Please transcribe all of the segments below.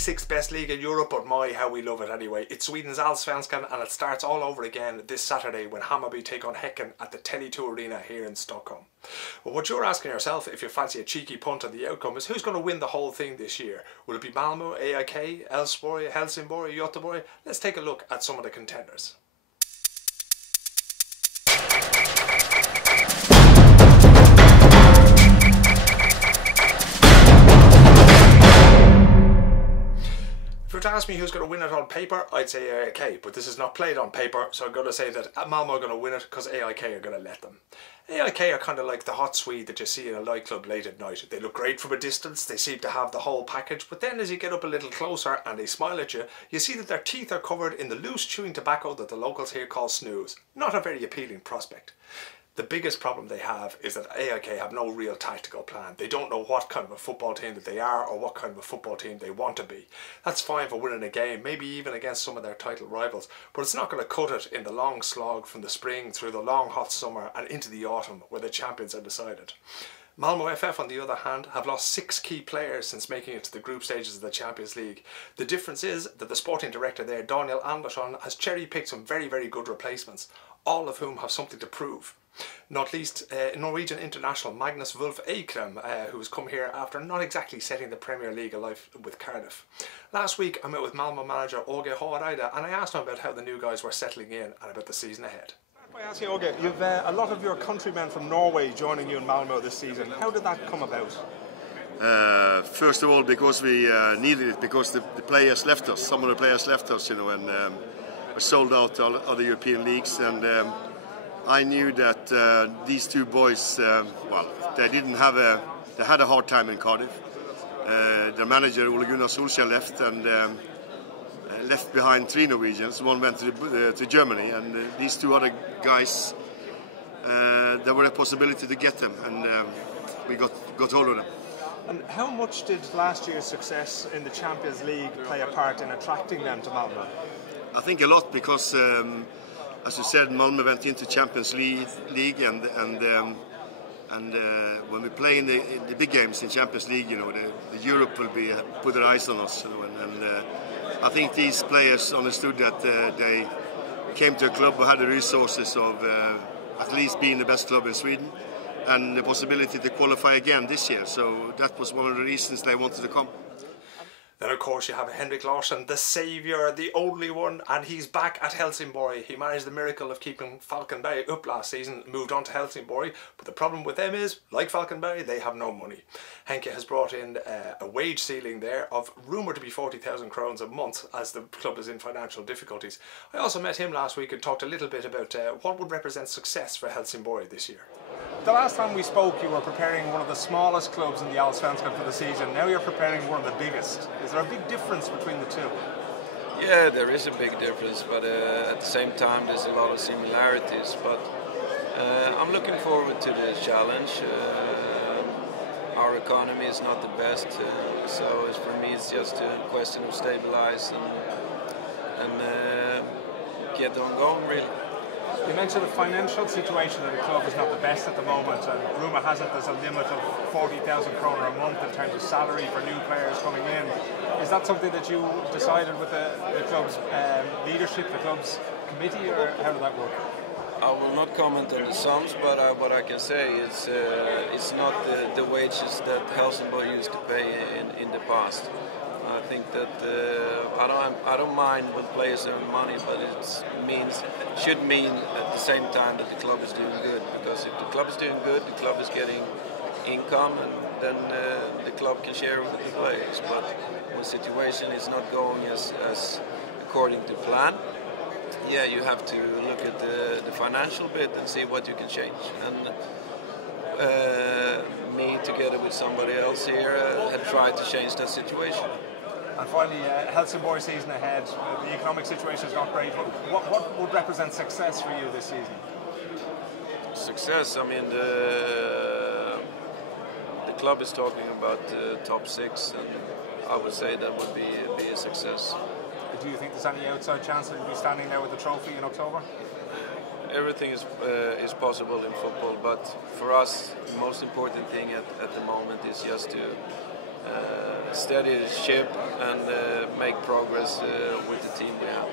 sixth best league in Europe, but my, how we love it anyway. It's Sweden's Allsvenskan, and it starts all over again this Saturday when Hammarby take on Häcken at the Tele2 Arena here in Stockholm. Well, what you're asking yourself, if you fancy a cheeky punt on the outcome, is who's going to win the whole thing this year? Will it be Malmö, AIK, Elfsborg, Helsingborg, Göteborg? Let's take a look at some of the contenders. If you were to ask me who's going to win it on paper, I'd say AIK, but this is not played on paper, so I'm going to say that Malmö are going to win it because AIK are going to let them. AIK are kind of like the hot Swede that you see in a nightclub late at night. They look great from a distance, they seem to have the whole package, but then as you get up a little closer and they smile at you, you see that their teeth are covered in the loose chewing tobacco that the locals here call snooze. Not a very appealing prospect. The biggest problem they have is that AIK have no real tactical plan. They don't know what kind of a football team that they are or what kind of a football team they want to be. That's fine for winning a game, maybe even against some of their title rivals, but it's not going to cut it in the long slog from the spring through the long hot summer and into the autumn where the champions are decided. Malmö FF, on the other hand, have lost 6 key players since making it to the group stages of the Champions League. The difference is that the sporting director there, Daniel Larsson, has cherry-picked some very, very good replacements, all of whom have something to prove. Not least Norwegian international Magnus Wolf Eikrem, who has come here after not exactly setting the Premier League alive with Cardiff. Last week I met with Malmö manager Age Hareide and I asked him about how the new guys were settling in and about the season ahead. I ask you, Age, you've a lot of your countrymen from Norway joining you in Malmö this season. How did that come about? First of all, because we needed it, because the players left us. Some of the players left us, you know, and were sold out to other European leagues, and I knew that these two boys, well, they had a hard time in Cardiff. Their manager, Ole Gunnar Solskjaer, left and left behind 3 Norwegians. One went to Germany, and these 2 other guys, there were a possibility to get them, and we got hold of them. And how much did last year's success in the Champions League play a part in attracting them to Malmö? I think a lot, because as you said, Malmö went into Champions League, and when we play in the big games in Champions League, you know, the Europe will be put their eyes on us, you know, and I think these players understood that they came to a club who had the resources of at least being the best club in Sweden and the possibility to qualify again this year. So that was one of the reasons they wanted to come. Then of course you have Henrik Larsson, the saviour, the only one, and he's back at Helsingborg. He managed the miracle of keeping Falkenberg up last season, moved on to Helsingborg, but the problem with them is, like Falkenberg, they have no money. Henke has brought in a wage ceiling there of rumoured to be 40,000 crowns a month as the club is in financial difficulties. I also met him last week and talked a little bit about what would represent success for Helsingborg this year. The last time we spoke, you were preparing one of the smallest clubs in the Allsvenskan for the season. Now you're preparing one of the biggest. Is there a big difference between the two? Yeah, there is a big difference, but at the same time there's a lot of similarities. But I'm looking forward to the challenge. Our economy is not the best, so for me it's just a question of stabilize and get on going, really. You mentioned the financial situation of the club is not the best at the moment, and rumour has it there's a limit of 40,000 kroner a month in terms of salary for new players coming in. Is that something that you decided with the club's leadership, the club's committee, or how did that work? I will not comment on the sums, but what I can say is it's not the wages that Helsingborg used to pay in the past. I think that I don't mind when players earn money, but it should mean at the same time that the club is doing good. Because if the club is doing good, the club is getting income, and then the club can share with the players. But when the situation is not going as according to plan, yeah, you have to look at the financial bit and see what you can change. And me, together with somebody else here, have tried to change that situation. And finally, Helsingborg season ahead. The economic situation is not great. What would represent success for you this season? Success, I mean, the club is talking about top 6, and I would say that would be a success. Do you think there's any outside chance that you'll be standing there with the trophy in October? Everything is possible in football, but for us, the most important thing at the moment is just to steady the ship and make progress with the team we have.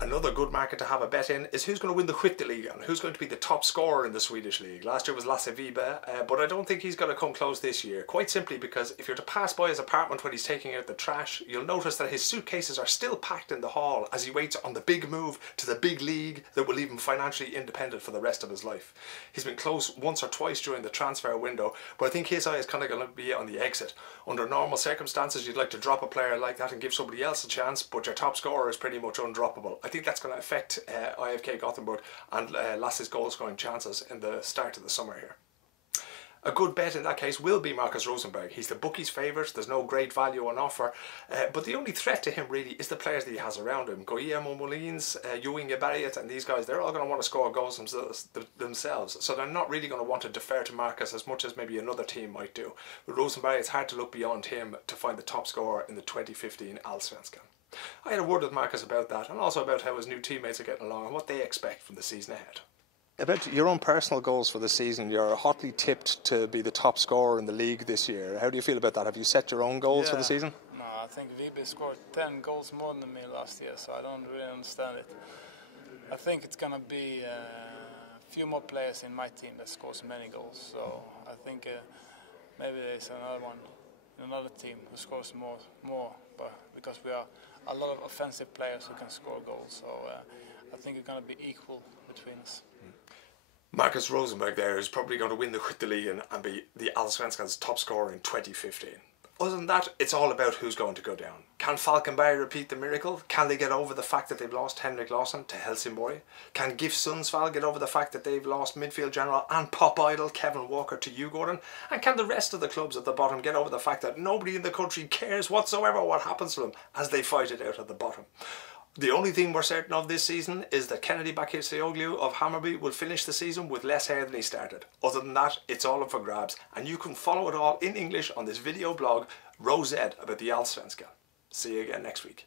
Another good market to have a bet in is who's going to win the Skytteligan and who's going to be the top scorer in the Swedish league. Last year was Lasse Vibe, but I don't think he's going to come close this year. Quite simply because if you're to pass by his apartment when he's taking out the trash, you'll notice that his suitcases are still packed in the hall as he waits on the big move to the big league that will leave him financially independent for the rest of his life. He's been close once or twice during the transfer window, but I think his eye is kind of going to be on the exit. Under normal circumstances, you'd like to drop a player like that and give somebody else a chance, but your top scorer is pretty much undroppable. I think that's going to affect IFK Gothenburg and Lasse's goal scoring chances in the start of the summer here. A good bet in that case will be Markus Rosenberg. He's the bookies' favourite, there's no great value on offer, but the only threat to him really is the players that he has around him. Guillermo Molins, Ewing Barriet and these guys, they're all going to want to score goals themselves, so they're not really going to want to defer to Markus as much as maybe another team might do. With Rosenberg, it's hard to look beyond him to find the top scorer in the 2015 Allsvenskan. I had a word with Markus about that and also about how his new teammates are getting along and what they expect from the season ahead. About your own personal goals for the season, you're hotly tipped to be the top scorer in the league this year. How do you feel about that? Have you set your own goals for the season? No, I think Vibe scored 10 goals more than me last year, so I don't really understand it. I think it's going to be a few more players in my team that scores many goals, so I think maybe there's another team who scores more, but because we are a lot of offensive players who can score goals, so I think it's going to be equal between us. Markus Rosenberg there is probably going to win the Skytteligan and be the Allsvenskan's top scorer in 2015. Other than that, it's all about who's going to go down. Can Falkenberg repeat the miracle? Can they get over the fact that they've lost Henrik Larsson to Helsingborg? Can GIF Sundsvall get over the fact that they've lost midfield general and pop idol Kevin Walker to Djurgården? And can the rest of the clubs at the bottom get over the fact that nobody in the country cares whatsoever what happens to them as they fight it out at the bottom? The only thing we're certain of this season is that Kennedy Bakircioglu of Hammarby will finish the season with less hair than he started. Other than that, it's all up for grabs, and you can follow it all in English on this video blog, Rosed, about the Allsvenskan. See you again next week.